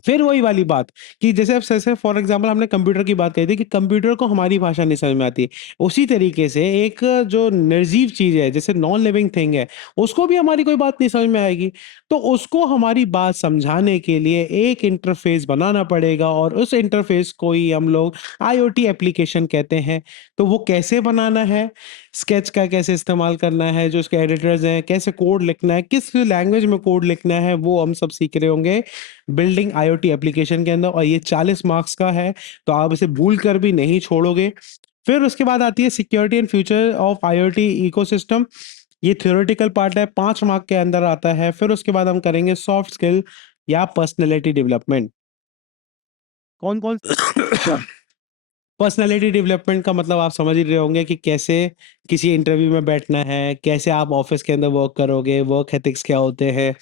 फिर वही वाली बात कि जैसे फॉर एग्जांपल हमने कंप्यूटर की बात कही थी कि कंप्यूटर को हमारी भाषा नहीं समझ में आती। उसी तरीके से एक जो निर्जीव चीज़ है, जैसे नॉन लिविंग थिंग है, उसको भी हमारी कोई बात नहीं समझ में आएगी। तो उसको हमारी बात समझाने के लिए एक इंटरफ़ेस बनाना पड़ेगा और उस इंटरफ़ेस को ही हम लोग आईओटी एप्लीकेशन कहते हैं। तो वो कैसे बनाना है, स्केच का कैसे इस्तेमाल करना है, जो उसके एडिटर्स हैं, कैसे कोड लिखना है, किस लैंग्वेज में कोड लिखना है, वो हम सब सीख रहे होंगे बिल्डिंग आईओटी एप्लीकेशन के अंदर और ये 40 मार्क्स का है, तो आप इसे भूल कर भी नहीं छोड़ोगे। फिर उसके बाद आती है security and future of IoT ecosystem. ये थ्योरेटिकल पार्ट है, 5 मार्क के अंदर आता है। फिर उसके बाद हम करेंगे सॉफ्ट स्किल या पर्सनैलिटी डेवलपमेंट। कौन-कौन पर्सनैलिटी डेवलपमेंट का मतलब आप समझ ही रहे होंगे कि कैसे किसी इंटरव्यू में बैठना है, कैसे आप ऑफ़िस के अंदर वर्क करोगे, वर्क एथिक्स क्या होते हैं।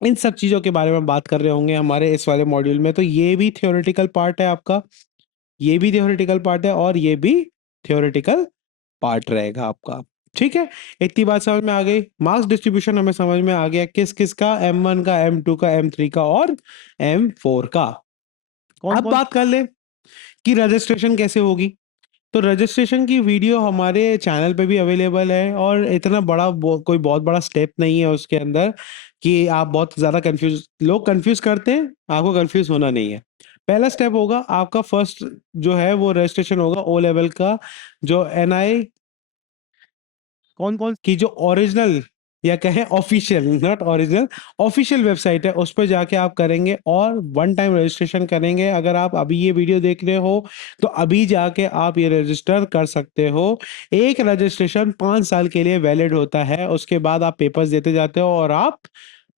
इन सब चीज़ों के बारे में बात कर रहे होंगे हमारे इस वाले मॉड्यूल में, तो ये भी थ्योरेटिकल पार्ट है आपका, ये भी थ्योरेटिकल पार्ट है और ये भी थ्योरेटिकल पार्ट रहेगा आपका, ठीक है? इतनी बात समझ में आ गई, मार्क्स डिस्ट्रीब्यूशन हमें समझ में आ गया किस-किस का M1 का, M2 का, M3 का और M4 का। अब कौन-कौन बात कर लें कि रजिस्ट्रेशन कैसे होगी? तो रजिस्ट्रेशन की वीडियो हमारे चैनल पे भी अवेलेबल है और इतना बड़ा कोई बहुत बड़ा स्टेप नहीं है उसके अंदर कि आप बहुत ज़्यादा कंफ्यूज लोग कंफ्यूज करते हैं, आपको कंफ्यूज होना नहीं है। पहला स्टेप होगा आपका फर्स्ट जो है वो रजिस्ट्रेशन होगा ओ लेवल का जो एनआई कौन-कौन की जो ओरिजिनल या कहें official not original official website है उस पे जाके आप करेंगे और वन टाइम रजिस्ट्रेशन करेंगे। अगर आप अभी ये वीडियो देख रहे हो तो अभी जाके आप ये रजिस्टर कर सकते हो। एक रजिस्ट्रेशन 5 साल के लिए वैलिड होता है, उसके बाद आप पेपर्स देते जाते हो और आप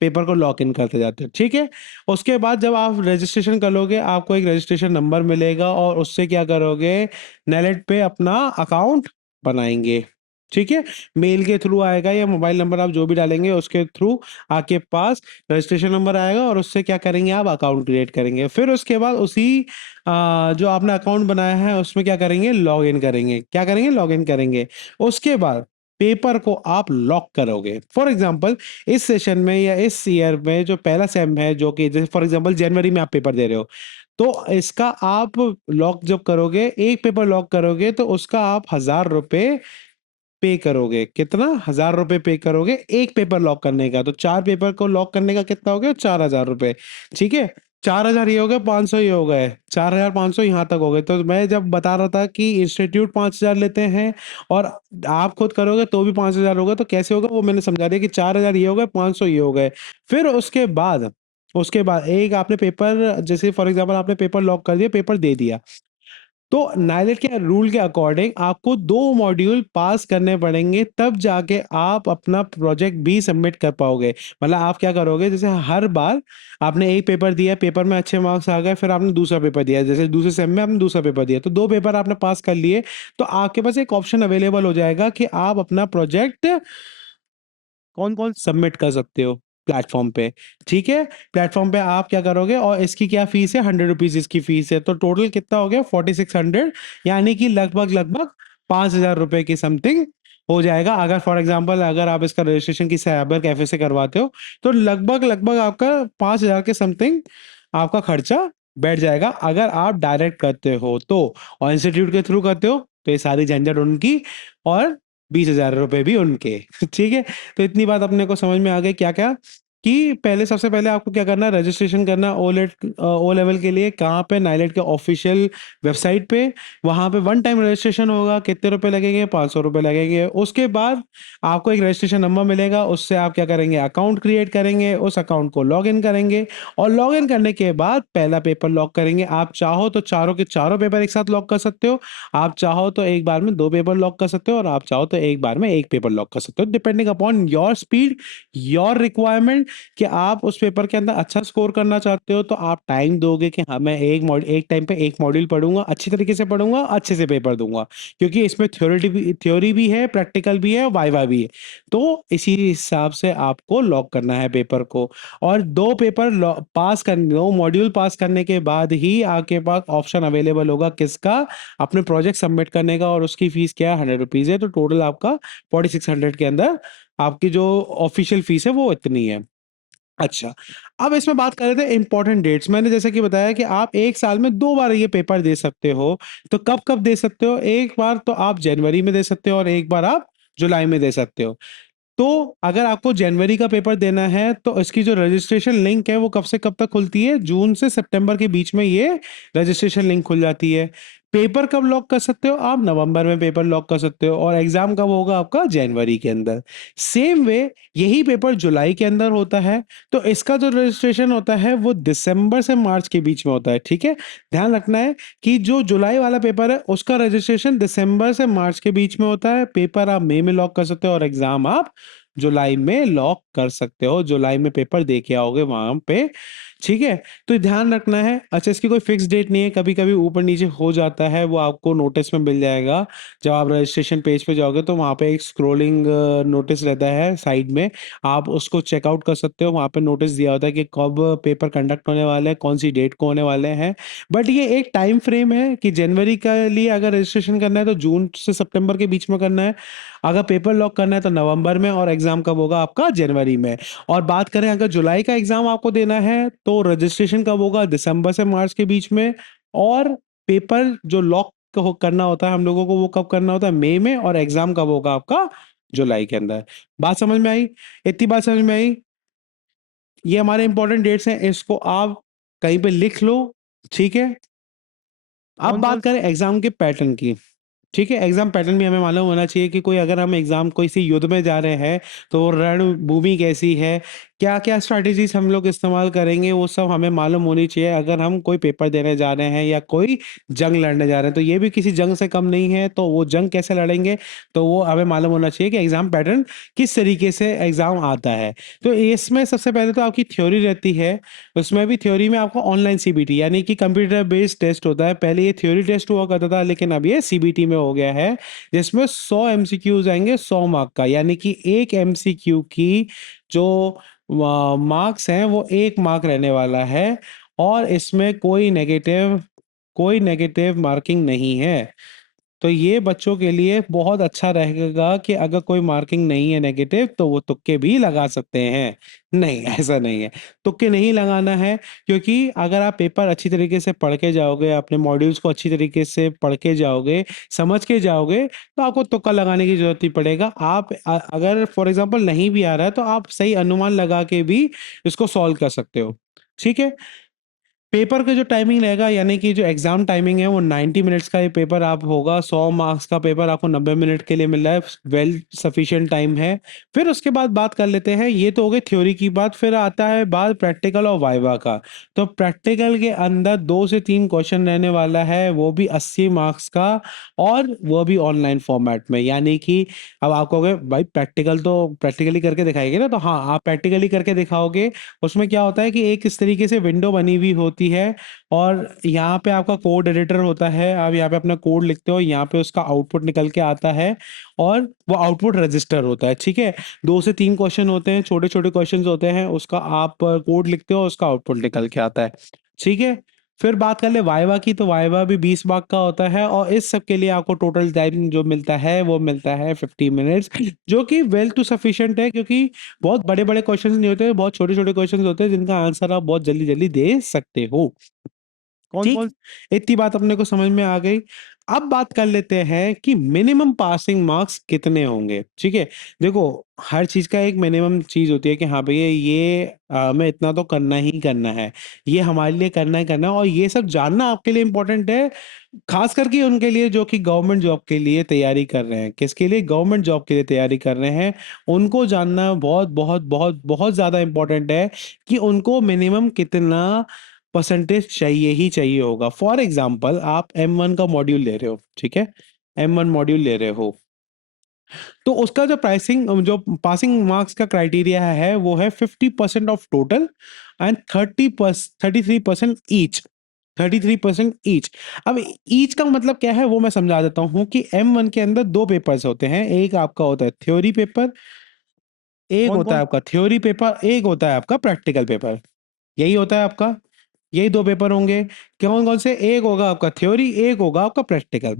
पेपर को लॉक इन करते जाते हो, ठीक है? उसके बाद जब आप रजिस्ट्रेशन कर लोगे आपको एक रजिस्ट्रेशन नंबर मिलेगा और उससे क्या करोगे, नेलेट पे अपना अकाउंट बनाएँगे, ठीक है? मेल के थ्रू आएगा या मोबाइल नंबर आप जो भी डालेंगे उसके थ्रू आपके पास रजिस्ट्रेशन नंबर आएगा और उससे क्या करेंगे आप अकाउंट क्रिएट करेंगे। फिर उसके बाद उसी जो आपने अकाउंट बनाया है उसमें क्या करेंगे लॉगिन करेंगे। क्या करेंगे? लॉगिन करेंगे। उसके बाद पेपर को आप लॉक करोगे। फॉर एग्ज़ाम्पल इस सेशन में या इस ईयर में जो पहला सेम है जो कि जैसे फॉर एग्ज़ाम्पल जनवरी में आप पेपर दे रहे हो। तो इसका आप लॉक जब करोगे, एक पेपर लॉक करोगे तो उसका आप ₹1000 पे करोगे। कितना? ₹1000 पे करोगे एक पेपर लॉक करने का। तो 4 पेपर को लॉक करने का कितना हो गया? ₹4000। ठीक है? 4000 ये हो गए, 500 ये हो गए, 4500 यहाँ तक हो गए। तो मैं जब बता रहा था कि इंस्टीट्यूट 5000 लेते हैं और आप खुद करोगे तो भी 5000 होगा, तो कैसे होगा वो मैंने समझा दिया कि 4000 ये हो गए, 500 ये हो गए। फिर उसके बाद एक आपने पेपर, जैसे फॉर एग्ज़ाम्पल आपने पेपर लॉक कर दिया, पेपर दे दिया। तो नाइलेट के रूल के अकॉर्डिंग आपको 2 मॉड्यूल पास करने पड़ेंगे, तब जाके आप अपना प्रोजेक्ट भी सबमिट कर पाओगे। मतलब आप क्या करोगे, जैसे हर बार आपने एक पेपर दिया, पेपर में अच्छे मार्क्स आ गए, फिर आपने दूसरा पेपर दिया, जैसे दूसरे सेम में आपने दूसरा पेपर दिया, तो 2 पेपर आपने पास कर लिए, तो आपके पास एक ऑप्शन अवेलेबल हो जाएगा कि आप अपना प्रोजेक्ट कौन-कौन सबमिट कर सकते हो प्लेटफ़ॉर्म पे, ठीक है? प्लेटफ़ॉर्म पे आप क्या करोगे, और इसकी क्या फ़ीस है? ₹100 इसकी फ़ीस है, तो टोटल कितना हो गया? 4600, यानी कि लगभग-लगभग ₹5000 के समथिंग हो जाएगा। अगर फॉर एग्ज़ाम्पल अगर आप इसका रजिस्ट्रेशन किसी साइबर कैफ़े से करवाते हो, तो लगभग-लगभग आपका 5000 के समथिंग आपका खर्चा बैठ जाएगा, अगर आप डायरेक्ट करते हो तो। और इंस्टीट्यूट के थ्रू करते हो, तो ये सारी झंझट उनकी और ₹20,000 भी उनके। ठीक है? तो इतनी बात अपने को समझ में आ गई क्या-क्या, कि पहले सबसे पहले आपको क्या करना है, रजिस्ट्रेशन करना ओ लेवल के लिए कहाँ पे, नाइलेट के ऑफिशियल वेबसाइट पे। वहाँ पे वन टाइम रजिस्ट्रेशन होगा, कितने रुपए लगेंगे? ₹500 लगेंगे। उसके बाद आपको एक रजिस्ट्रेशन नंबर मिलेगा, उससे आप क्या करेंगे, अकाउंट क्रिएट करेंगे, उस अकाउंट को लॉगिन करेंगे और लॉगिन करने के बाद पहला पेपर लॉक करेंगे। आप चाहो तो चारों के चारों पेपर एक साथ लॉक कर सकते हो, आप चाहो तो एक बार में 2 पेपर लॉक कर सकते हो और आप चाहो तो एक बार में 1 पेपर लॉक कर सकते हो, depending upon your speed, your requirement, कि आप उस पेपर के अंदर अच्छा स्कोर करना चाहते हो, तो आप टाइम दोगे कि हाँ, मैं एक टाइम पे एक मॉड्यूल पढ़ूँगा, अच्छी तरीके से पढ़ूँगा, अच्छे से पेपर दूँगा। क्योंकि इसमें थ्योरी भी है, प्रैक्टिकल भी है और वाइवा भी है। तो इसी हिसाब से आपको लॉक करना है पेपर को, और 2 पेपर 2 मॉड्यूल पास करने के बाद ही आपके पास ऑप्शन अवेलेबल होगा किसका? अपने प्रोजेक्ट सबमिट करने का, और उसकी फीस क्या है? ₹100 है, तो टोटल आपका 4600 के अंदर आपकी जो ऑफिशियल फीस है वो इतनी है। अच्छा, अब इसमें बात कर रहे थे इम्पोर्टेंट डेट्स। मैंने जैसे कि बताया कि आप 1 साल में 2 बार ये पेपर दे सकते हो। तो कब-कब दे सकते हो? एक बार तो आप जनवरी में दे सकते हो और एक बार आप जुलाई में दे सकते हो। तो अगर आपको जनवरी का पेपर देना है, तो इसकी जो रजिस्ट्रेशन लिंक है वो कब से कब तक खुलती है? जून से सितंबर के बीच में ये रजिस्ट्रेशन लिंक खुल जाती है। पेपर कब लॉक कर सकते हो? आप नवंबर में पेपर लॉक कर सकते हो, और एग्ज़ाम कब होगा आपका? जनवरी के अंदर। सेम वे यही पेपर जुलाई के अंदर होता है, तो इसका जो रजिस्ट्रेशन होता है वो दिसंबर से मार्च के बीच में होता है, ठीक है? ध्यान रखना है कि जो जुलाई वाला पेपर है उसका रजिस्ट्रेशन दिसंबर से मार्च के बीच में होता है। पेपर आप मई में लॉक कर सकते हो और एग्ज़ाम आप जुलाई में लॉक कर सकते हो। जुलाई में पेपर दे के आओगे वहाँ पे, ठीक है? तो ध्यान रखना है। अच्छा, इसकी कोई फिक्स डेट नहीं है, कभी-कभी ऊपर-नीचे हो जाता है, वो आपको नोटिस में मिल जाएगा। जब आप रजिस्ट्रेशन पेज पे जाओगे तो वहाँ पे एक स्क्रॉलिंग नोटिस रहता है साइड में, आप उसको चेकआउट कर सकते हो। वहाँ पे नोटिस दिया होता है कि कब पेपर कंडक्ट होने वाले हैं, कौन-सी डेट को होने वाले हैं। बट ये एक टाइम फ्रेम है कि जनवरी के लिए अगर रजिस्ट्रेशन करना है तो जून से सितंबर के बीच में करना है। अगर पेपर लॉक करना है तो नवंबर में, और एग्ज़ाम कब होगा आपका? जनवरी में। और बात करें अगर जुलाई का एग्ज़ाम आपको देना है, तो रजिस्ट्रेशन कब होगा? दिसंबर से मार्च के बीच में, और पेपर जो लॉक करना होता है हम लोगों को, वो कब करना होता है? मई में, और एग्ज़ाम कब होगा आपका? जुलाई के अंदर। बात समझ में आई? इतनी बात समझ में आई? ये हमारे इंपॉर्टेंट डेट्स हैं, इसको आप कहीं पे लिख लो, ठीक है? अब कौन-कौन बात करें एग्ज़ाम के पैटर्न की। ठीक है, एग्ज़ाम पैटर्न भी हमें मालूम होना चाहिए कि कोई अगर हम एग्ज़ाम किसी युद्ध में जा रहे हैं, तो रणभूमि कैसी है? क्या-क्या स्ट्रैटेजीज़ हम लोग इस्तेमाल करेंगे, वो सब हमें मालूम होनी चाहिए अगर हम कोई पेपर देने जा रहे हैं या कोई जंग लड़ने जा रहे हैं। तो ये भी किसी जंग से कम नहीं है, तो वो जंग कैसे लड़ेंगे, तो वो हमें मालूम होना चाहिए कि एग्ज़ाम पैटर्न किस तरीके से एग्ज़ाम आता है। तो इसमें सबसे पहले तो आपकी थ्योरी रहती है, उसमें भी थ्योरी में आपको ऑनलाइन सीबीटी यानी कि कंप्यूटर बेस्ड टेस्ट होता है। पहले ये थ्योरी टेस्ट हुआ करता था, लेकिन अब ये सीबीटी में हो गया है, जिसमें 100 एमसीक्यूज़ आएँगे 100 मार्क का, यानी कि एक एमसीक्यू की जो मार्क्स हैं वो 1 मार्क रहने वाला है, और इसमें कोई नेगेटिव मार्किंग नहीं है। तो ये बच्चों के लिए बहुत अच्छा रहेगा कि अगर कोई मार्किंग नहीं है नेगेटिव तो वो तुक्के भी लगा सकते हैं। नहीं, ऐसा नहीं है। तुक्के नहीं लगाना है, क्योंकि अगर आप पेपर अच्छी तरीके से पढ़ के जाओगे, अपने मॉड्यूल्स को अच्छी तरीके से पढ़ के जाओगे, समझ के जाओगे, तो आपको तुक्का लगाने की ज़रूरत नहीं पड़ेगा। आप अगर फॉर एग्ज़ाम्पल नहीं भी आ रहा है तो आप सही अनुमान लगा के भी इसको सॉल्व कर सकते हो। ठीक है? पेपर का जो टाइमिंग रहेगा, यानी कि जो एग्ज़ाम टाइमिंग है वो 90 मिनट्स का ये पेपर आप होगा, 100 मार्क्स का पेपर आपको 90 मिनट के लिए मिल रहा है, वेल सफिशिएंट टाइम है। फिर उसके बाद बात कर लेते हैं, ये तो हो गई थ्योरी की बात, फिर आता है बात प्रैक्टिकल और वाइवा का। तो प्रैक्टिकल के अंदर 2 से 3 क्वेश्चन रहने वाला है, वो भी 80 मार्क्स का, और वो भी ऑनलाइन फॉर्मेट में। यानी कि अब आप कहोगे भाई प्रैक्टिकल तो प्रैक्टिकली करके दिखाएँगे ना, तो हाँ, आप प्रैक्टिकली करके दिखाओगे। उसमें क्या होता है कि एक इस तरीके से विंडो बनी हुई होती है, और यहाँ पे आपका कोड एडिटर होता है। आप यहाँ पे अपना कोड लिखते हो, यहाँ पे उसका आउटपुट निकल के आता है, और वो आउटपुट रजिस्टर होता है, ठीक है? 2 से 3 क्वेश्चन होते हैं, छोटे-छोटे क्वेश्चंस होते हैं, उसका आप कोड लिखते हो, उसका आउटपुट निकल के आता है, ठीक है? फिर बात कर ले वाइवा की, तो वाइवा भी 20 मार्क का होता है, और इस सब के लिए आपको टोटल टाइम जो मिलता है वो मिलता है 50 मिनट्स, जो कि वेल टू सफिशिएंट है, क्योंकि बहुत बड़े-बड़े क्वेश्चंस नहीं होते, बहुत छोटे-छोटे क्वेश्चंस होते हैं जिनका आंसर आप बहुत जल्दी-जल्दी दे सकते हो। ठीक? कौन-कौन इतनी बात अपने को समझ में आ गई। अब बात कर लेते हैं कि मिनिमम पासिंग मार्क्स कितने होंगे, ठीक है? देखो, हर चीज़ का एक मिनिमम चीज़ होती है कि हाँ भैया ये हमें इतना तो करना ही करना है। ये हमारे लिए करना ही करना है, और ये सब जानना आपके लिए इम्पोर्टेंट है, ख़ास करके उनके लिए जो कि गवर्नमेंट जॉब के लिए तैयारी कर रहे हैं। किसके लिए? गवर्नमेंट जॉब के लिए तैयारी कर रहे हैं। उनको जानना बहुत, बहुत, बहुत, बहुत ज़्यादा इम्पोर्टेंट है कि उनको मिनिमम कितना परसेंटेज चाहिए ही चाहिए होगा। फॉर एग्ज़ाम्पल आप M1 का मॉड्यूल ले रहे हो, ठीक है? M1 मॉड्यूल ले रहे हो, तो उसका जो जो पासिंग मार्क्स का क्राइटेरिया है वो है 50% of total and 33% each. 33% each. अब ईच का मतलब क्या है वो मैं समझा देता हूँ कि M1 के अंदर 2 पेपर्स होते हैं। एक आपका होता है थ्योरी पेपर, एक होता है कौन-कौन आपका थ्योरी पेपर, एक होता है आपका प्रैक्टिकल पेपर। यही होता है आपका। यही 2 पेपर होंगे। कौन-कौन से? एक होगा आपका थ्योरी, एक होगा आपका प्रैक्टिकल।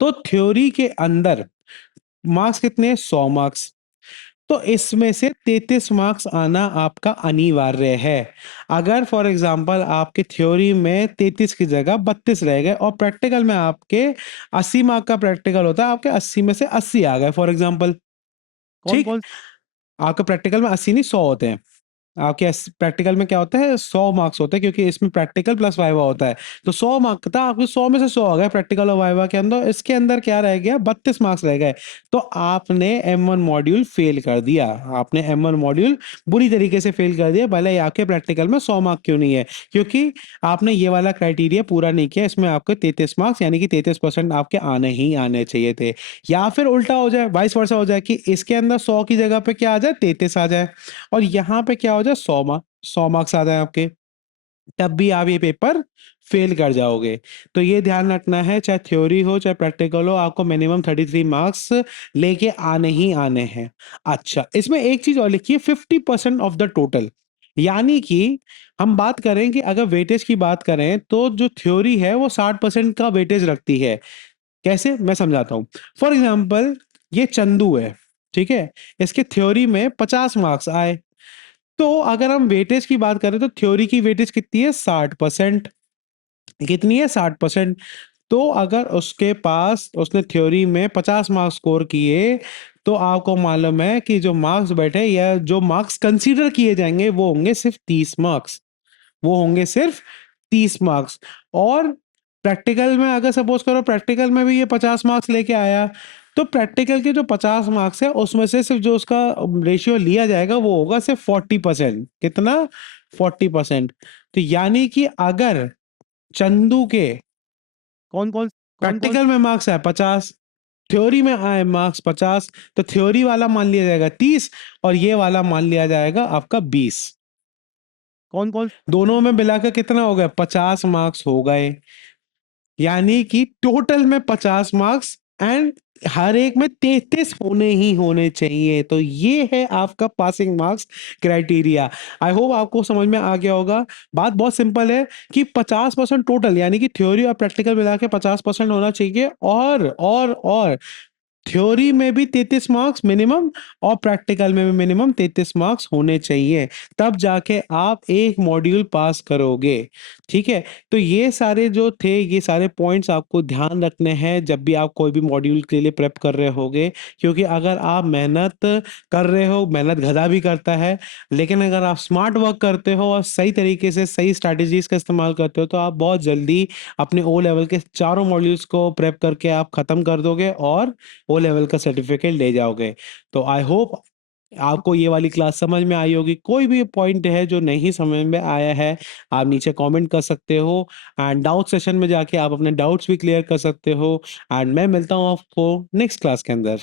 तो थ्योरी के अंदर मार्क्स कितने? 100 मार्क्स। तो इसमें से 33 मार्क्स आना आपका अनिवार्य है। अगर फॉर एग्ज़ाम्पल आपके थ्योरी में 33 की जगह 32 रह गए, और प्रैक्टिकल में आपके 80 मार्क का प्रैक्टिकल होता है, आपके 80 में से 80 आ गए फॉर एग्ज़ाम्पल, ठीक? कौन-कौन आपके प्रैक्टिकल में 80 नहीं 100 होते हैं। आपके प्रैक्टिकल में क्या होता है? 100 मार्क्स होते हैं, क्योंकि इसमें प्रैक्टिकल प्लस वाइवा होता है। तो 100 मार्क था, आपके 100 में से 100 आ गए प्रैक्टिकल और वाइवा के अंदर। इसके अंदर क्या रह गया? 32 मार्क्स रह गए। तो आपने M1 मॉड्यूल फेल कर दिया। आपने M1 मॉड्यूल बुरी तरीके से फेल कर दिया, भले ही आपके प्रैक्टिकल में 100 मार्क क्यों नहीं है, क्योंकि आपने ये वाला क्राइटेरिया पूरा नहीं किया। इसमें आपके 33 मार्क्स यानी कि 33% आपके आने ही आने चाहिए थे। या फिर उल्टा हो जाए, वाइस वर्सा हो जाए कि इसके अंदर 100 की जगह पे क्या आ जाए? 33 आ जाए, और यहाँ पे क्या हो जाए? 100 मार्क्स आ जाए आपके, तब भी आप ये पेपर फेल कर जाओगे। तो ये ध्यान रखना है, चाहे थ्योरी हो चाहे प्रैक्टिकल हो, आपको मिनिमम 33 मार्क्स लेके आने ही आने हैं। अच्छा, इसमें एक चीज़ और लिखिए, 50% ऑफ द टोटल। यानी कि हम बात करें कि अगर वेटेज की बात करें तो जो थ्योरी है वो 60% का वेटेज रखती है। कैसे? मैं समझाता हूँ। फॉर एग्ज़ाम्पल ये चंदू है, ठीक है? इसके थ्योरी में 50 मार्क्स आए। तो अगर हम वेटेज की बात करें तो थ्योरी की वेटेज कितनी है? 60%। कितनी है? 60%। तो अगर उसके पास उसने थ्योरी में 50 मार्क्स स्कोर किए, तो आपको मालूम है कि जो मार्क्स बैठे या जो मार्क्स कंसीडर किए जाएँगे वो होंगे सिर्फ़ 30 मार्क्स। वो होंगे सिर्फ 30 मार्क्स। और प्रैक्टिकल में अगर सपोज़ करो प्रैक्टिकल में भी ये 50 मार्क्स लेके आया, तो प्रैक्टिकल के जो 50 मार्क्स है उसमें से सिर्फ जो उसका रेशियो लिया जाएगा वो होगा सिर्फ 40%। कितना? 40%। तो यानी कि अगर चंदू के कौन-कौन कौन-कौन प्रैक्टिकल में मार्क्स आए 50, थ्योरी में आए मार्क्स 50, तो थ्योरी वाला मान लिया जाएगा 30, और ये वाला मान लिया जाएगा आपका 20। कौन-कौन दोनों में मिलाकर कितना हो गया? 50 मार्क्स हो गए। यानी कि टोटल में 50 मार्क्स एंड हर एक में 33 होने ही होने चाहिए। तो ये है आपका passing marks criteria. I hope आपको समझ में आ गया होगा। बात बहुत सिंपल है कि 50% टोटल यानी कि थ्योरी और प्रैक्टिकल मिला के 50% होना चाहिए और थ्योरी में भी 33 मार्क्स मिनिमम और प्रैक्टिकल में भी मिनिमम 33 मार्क्स होने चाहिए, तब जाके आप एक मॉड्यूल पास करोगे, ठीक है? तो ये सारे जो थे, ये सारे पॉइंट्स आपको ध्यान रखने हैं जब भी आप कोई भी मॉड्यूल के लिए प्रेप कर रहे होगे, क्योंकि अगर आप मेहनत कर रहे हो, मेहनत गधा भी करता है, लेकिन अगर आप स्मार्ट वर्क करते हो और सही तरीके से सही स्ट्रैटेजीज़ का इस्तेमाल करते हो, तो आप बहुत जल्दी अपने ओ लेवल के चारों मॉड्यूल्स को प्रेप करके आप खत्म कर दोगे और ओ लेवल का सर्टिफिकेट ले जाओगे। तो आई होप आपको ये वाली क्लास समझ में आई होगी। कोई भी पॉइंट है जो नहीं समझ में आया है, आप नीचे कमेंट कर सकते हो एंड डाउट सेशन में जाके आप अपने डाउट्स भी क्लियर कर सकते हो एंड मैं मिलता हूँ आपको नेक्स्ट क्लास के अंदर।